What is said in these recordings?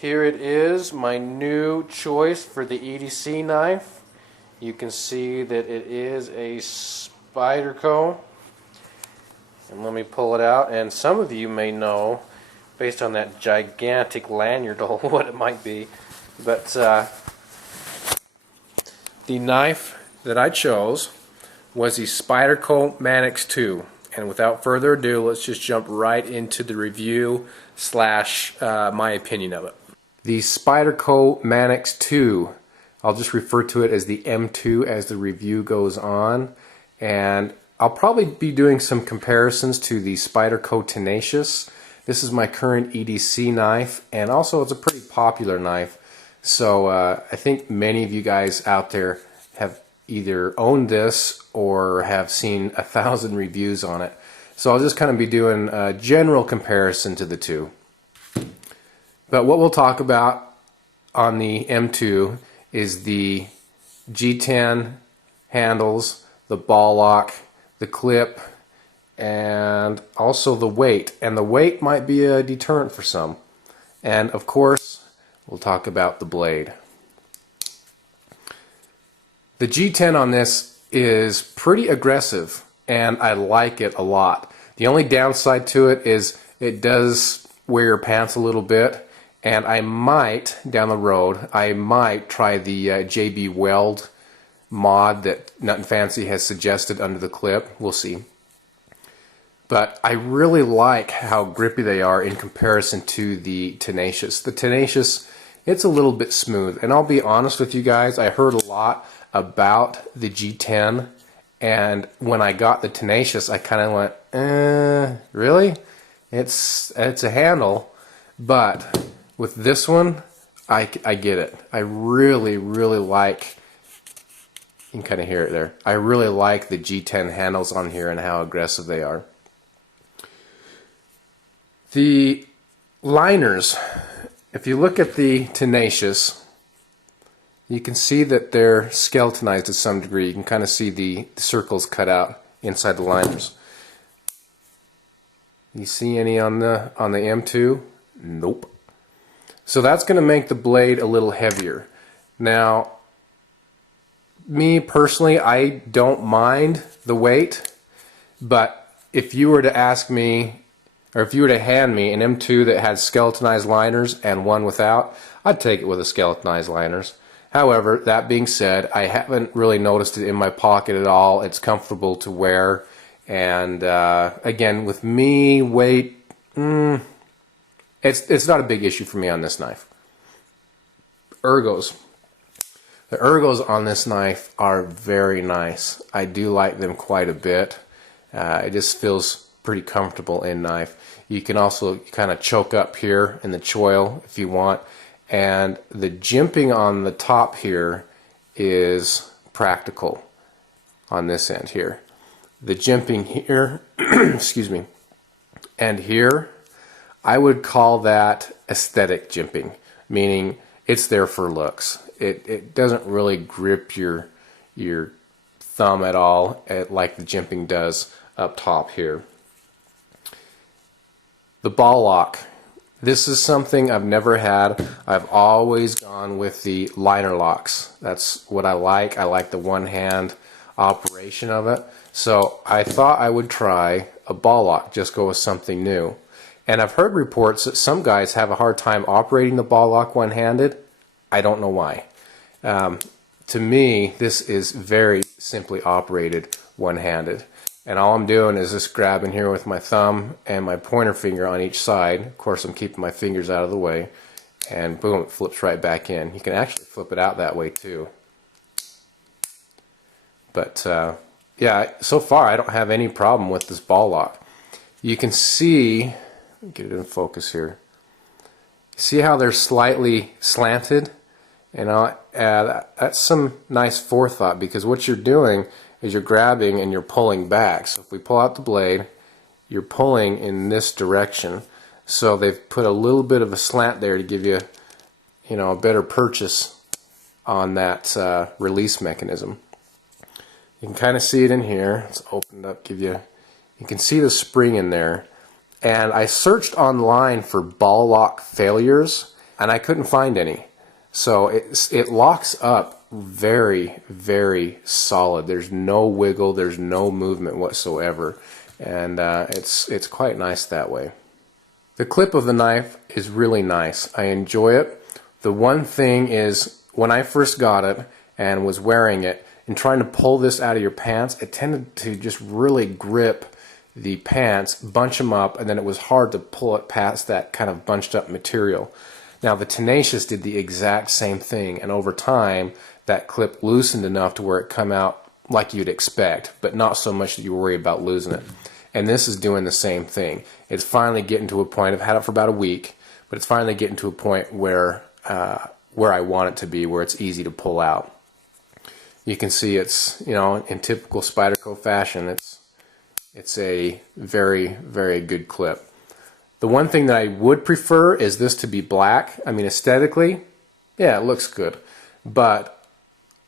Here it is, my new choice for the EDC knife. You can see that it is a Spyderco. And let me pull it out, and some of you may know, based on that gigantic lanyard, what it might be. But the knife that I chose was the Spyderco Manix 2. And without further ado, let's just jump right into the review slash my opinion of it. The Spyderco Manix 2, I'll just refer to it as the M2 as the review goes on. And I'll probably be doing some comparisons to the Spyderco Tenacious. This is my current EDC knife, and also it's a pretty popular knife. So I think many of you guys out there have either owned this or have seen 1,000 reviews on it. So I'll just kind of be doing a general comparison to the two. But what we'll talk about on the M2 is the G10 handles, the ball lock, the clip, and also the weight. And the weight might be a deterrent for some. And of course, we'll talk about the blade. The G10 on this is pretty aggressive, and I like it a lot. The only downside to it is it does wear your pants a little bit, and I might, down the road, I might try the JB Weld mod that Nut and Fancy has suggested under the clip. We'll see. But I really like how grippy they are in comparison to the Tenacious. The Tenacious, it's a little bit smooth, and I'll be honest with you guys, I heard a lot about the G10, and when I got the Tenacious, I kind of went, really? It's a handle, but with this one, I get it. I really, really like, you can kind of hear it there, I really like the G10 handles on here and how aggressive they are. The liners, if you look at the Tenacious, you can see that they're skeletonized to some degree. You can kind of see the circles cut out inside the liners. You see any on the M2? Nope. So that's going to make the blade a little heavier. Now, me personally, I don't mind the weight, but if you were to ask me, or if you were to hand me an M2 that had skeletonized liners and one without, I'd take it with the skeletonized liners. However, that being said, I haven't really noticed it in my pocket at all. It's comfortable to wear, and again, with me, weight, it's not a big issue for me on this knife. Ergos. The ergos on this knife are very nice. I do like them quite a bit. It just feels pretty comfortable in knife. You can also kind of choke up here in the choil if you want. And the jimping on the top here is practical on this end here. The jimping here, excuse me, and here, I would call that aesthetic jimping, meaning it's there for looks. It doesn't really grip your thumb at all like the jimping does up top here. The ball lock. This is something I've never had. I've always gone with the liner locks. That's what I like. I like the one-hand operation of it. So I thought I would try a ball lock, just go with something new. And I've heard reports that some guys have a hard time operating the ball lock one-handed. I don't know why. To me, this is very simply operated one-handed. And all I'm doing is just grabbing here with my thumb and my pointer finger on each side. Of course, I'm keeping my fingers out of the way. And boom, it flips right back in. You can actually flip it out that way too. But yeah, so far I don't have any problem with this ball lock. You can see, get it in focus here. See how they're slightly slanted? You know, that's some nice forethought, because what you're doing is you're grabbing and you're pulling back. So if we pull out the blade, you're pulling in this direction. So they've put a little bit of a slant there to give you, you know, a better purchase on that release mechanism. You can kind of see it in here. It's opened up, you can see the spring in there. And I searched online for ball lock failures. and I couldn't find any. So it locks up very, very solid. There's no wiggle, there's no movement whatsoever, and it's quite nice that way. The clip of the knife is really nice. I enjoy it. The one thing is, when I first got it and was wearing it and trying to pull this out of your pants, it tended to just really grip the pants, bunch them up, and then it was hard to pull it past that kind of bunched up material. Now the Tenacious did the exact same thing, and over time that clip loosened enough to where it come out like you'd expect, but not so much that you worry about losing it. And this is doing the same thing. It's finally getting to a point, I've had it for about a week, but it's finally getting to a point where I want it to be, where it's easy to pull out. You can see it's, you know, in typical Spyderco fashion, it's a very, very good clip. The one thing that I would prefer is this to be black. I mean, aesthetically, yeah, it looks good. But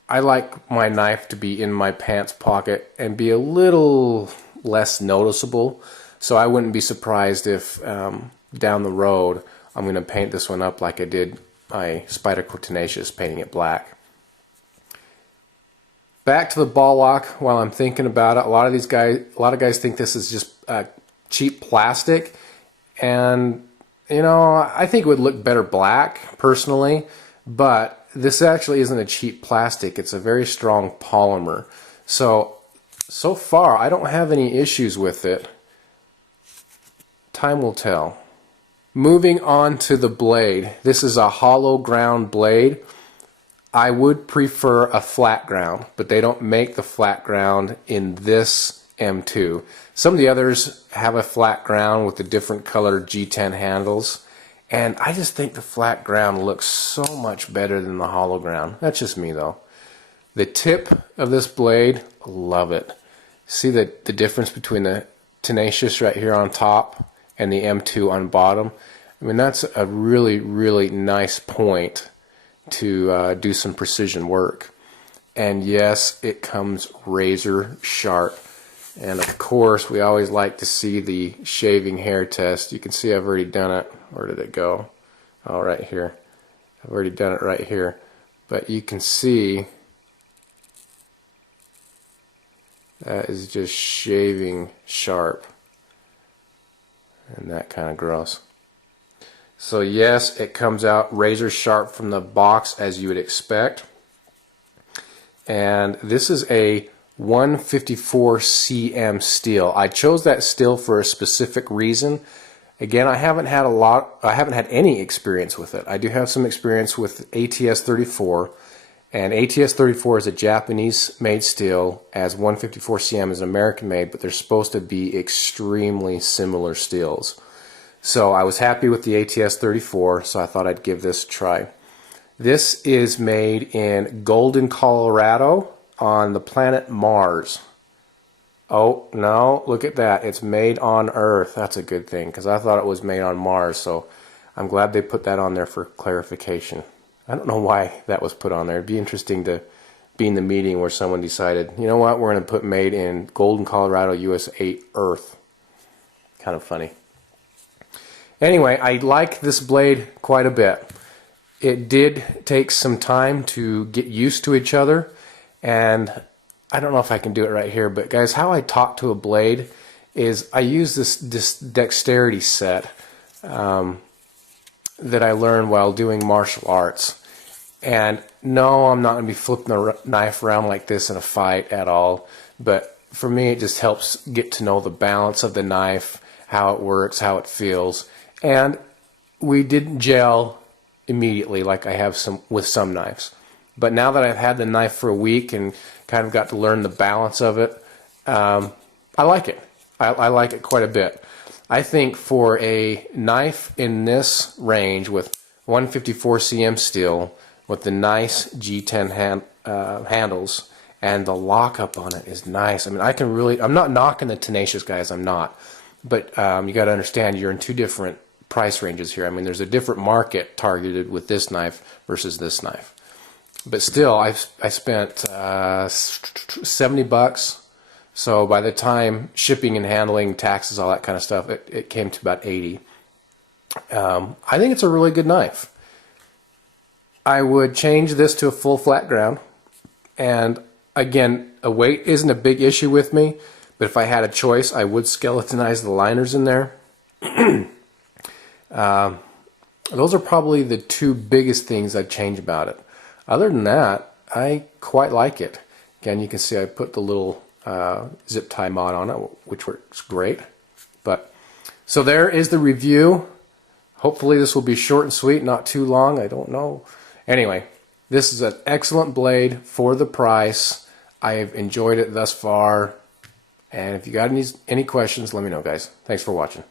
I like my knife to be in my pants pocket and be a little less noticeable. So I wouldn't be surprised if down the road I'm going to paint this one up like I did my Spyderco Tenacious, painting it black. Back to the ball lock while I'm thinking about it. A lot of guys think this is just cheap plastic. And, you know, I think it would look better black, personally, but this actually isn't a cheap plastic. It's a very strong polymer. So far, I don't have any issues with it. Time will tell. Moving on to the blade. This is a hollow ground blade. I would prefer a flat ground, but they don't make the flat ground in this M2. Some of the others have a flat ground with the different colored G10 handles, and I just think the flat ground looks so much better than the hollow ground. That's just me though. The tip of this blade, love it. See the difference between the Tenacious right here on top and the M2 on bottom? I mean, that's a really, really nice point to do some precision work. And yes, it comes razor sharp. And of course, we always like to see the shaving hair test. You can see I've already done it. Where did it go? Oh, right here. I've already done it right here. But you can see that is just shaving sharp. And that kind of gross. So yes, it comes out razor sharp from the box as you would expect. And this is a 154 cm steel. I chose that steel for a specific reason. Again, I haven't had any experience with it. I do have some experience with ATS 34, and ATS 34 is a Japanese made steel, as 154 cm is American made, but they're supposed to be extremely similar steels. So I was happy with the ATS 34, so I thought I'd give this a try. This is made in Golden, Colorado, on the planet Mars. Oh, no, look at that. It's made on Earth. That's a good thing, because I thought it was made on Mars, so I'm glad they put that on there for clarification. I don't know why that was put on there. It'd be interesting to be in the meeting where someone decided, you know what, we're going to put made in Golden, Colorado, US 8, Earth. Kind of funny. Anyway, I like this blade quite a bit. It did take some time to get used to each other, and I don't know if I can do it right here, but guys, how I talk to a blade is I use this dexterity set that I learned while doing martial arts. And no, I'm not going to be flipping the knife around like this in a fight at all, but for me it just helps get to know the balance of the knife, how it works, how it feels. And we didn't gel immediately like I have with some knives. But now that I've had the knife for a week and kind of got to learn the balance of it, I like it. I like it quite a bit. I think for a knife in this range with 154 cm steel with the nice G10 handles and the lockup on it is nice. I mean, I'm not knocking the Tenacious, guys, I'm not. But you got to understand, you're in two different price ranges here. I mean, there's a different market targeted with this knife versus this knife. But still, I spent $70. So by the time shipping and handling, taxes, all that kind of stuff, it came to about $80. I think it's a really good knife. I would change this to a full flat ground. And again, a weight isn't a big issue with me, but if I had a choice, I would skeletonize the liners in there. Those are probably the two biggest things I'd change about it. Other than that, I quite like it. Again, you can see I put the little zip tie mod on it, which works great. But so there is the review. Hopefully this will be short and sweet, not too long. I don't know. Anyway, this is an excellent blade for the price. I've enjoyed it thus far. And if you got any questions, let me know, guys. Thanks for watching.